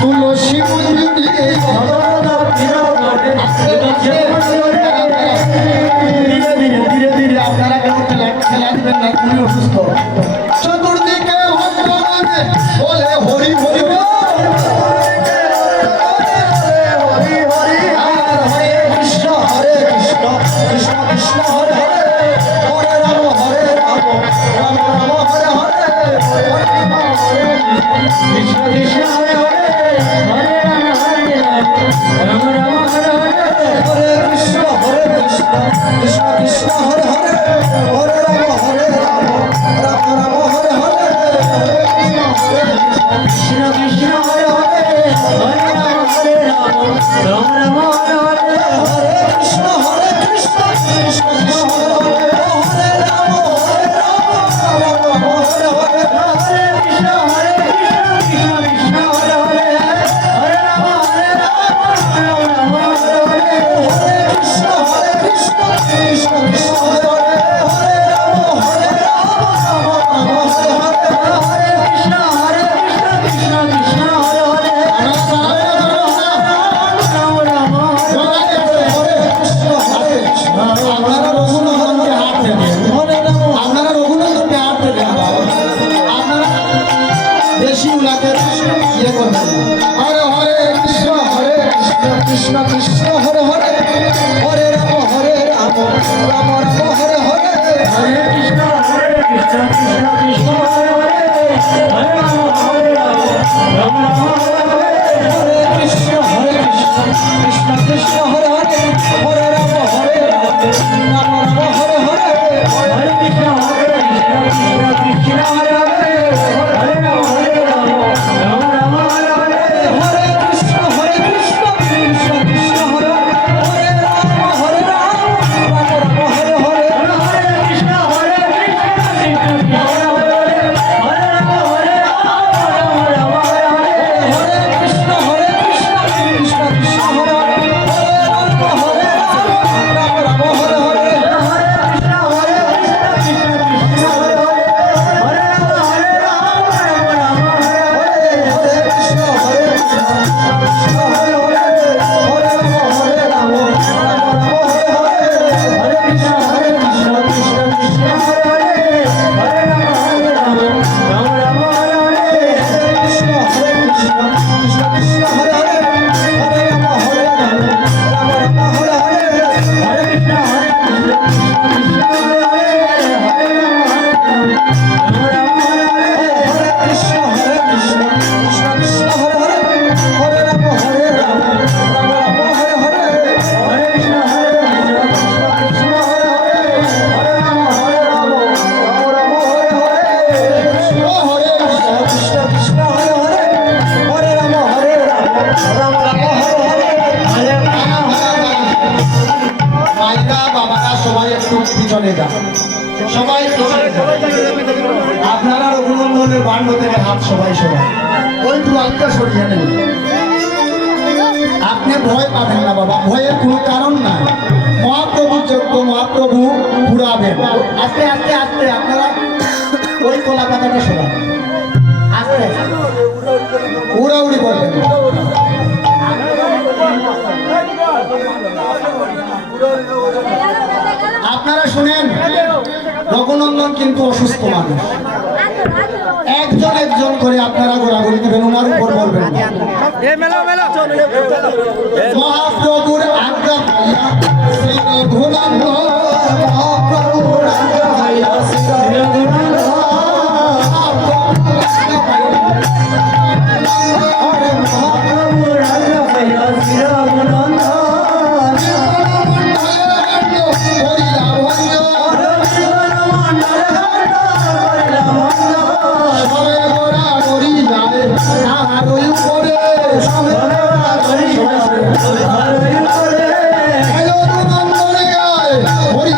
তুলসী মন্দির ধীরে ধীরে ধীরে আপনারা কেউ খেলা দিবেন না, খুবই অসুস্থ। চতুর্দিকে ভক্তগণে বলে হরি হরি কৃষ্ণ কৃষ্ণ হরে হরে হরে রাম রাম রাম হরে হরে হরে কৃষ্ণ কৃষ্ণ কৃষ্ণ হরে হরে হরে রাম রাম হরে কৃষ্ণ কৃষ্ণ কৃষ্ণ হরে হরে হরে রাম রাম হরে হরে হরে কৃষ্ণ কৃষ্ণ কৃষ্ণ হরে হরে হরে রাম রাম হরে কৃষ্ণ কৃষ্ণ কৃষ্ণ হরে হরে হরে রাম হরে হরে হরে কৃষ্ণ কৃষ্ণ হরে হরে হরে কৃষ্ণ কৃষ্ণ কৃষ্ণ হরে হরে রাম হরে হরে হরে কৃষ্ণ হরে কৃষ্ণ হরে কৃষ্ণ হরে হরে হরে রাম হরে কৃষ্ণ কৃষ্ণ কৃষ্ণ হরে হরে রাম রাম হরে কৃষ্ণ কৃষ্ণ কৃষ্ণ হরে হরে হরে রাম রাম হরে হরে হরে কৃষ্ণ কৃষ্ণ হরে হরে হরে কৃষ্ণ কৃষ্ণ কৃষ্ণ হরে হরে হরে রাম হরে রাম হরে হরে হরে কৃষ্ণ কৃষ্ণ হরে হরে হরে রাম হরে রাম হরে হরে কৃষ্ণ হরে কৃষ্ণ কৃষ্ণ হরে হরে হরে রাম হরে রাম হরে হরে মাইকা বাবারা সবাই একটু পিছনে যান, সবাই পিছনে যান। আপনারা রঘুনন্দনের বান্ড থেকে হাত সবাই ওই দুয়ারটা সরিয়ে নেন। আপনি ভয় পাবেন না বাবা, ভয়ের কোনো কারণ নাই। মহাপ্রভু যোগ্য, মহাপ্রভু পুরাবেন। আস্তে আস্তে আস্তে আপনারা ওই কলা পাতাটা সরান, আস্তে উড়াউড়ি করবেন। আপনারা শুনেন, রঘুনন্দন কিন্তু অসুস্থ মানুষ। একজন একজন করে আপনারা ঘোরাঘুরি দিবেন, ওনার উপর বলবেন। মহাপ্রভুর আজ্ঞা পাইয়া শ্রী রঘুনন্দন, মহাপ্রভুর আজ্ঞা পাইয়া শ্রী রঘুনন্দন, মহাপ্রভুর আজ্ঞা পাইয়া শ্রী রঘুনন্দন, হরি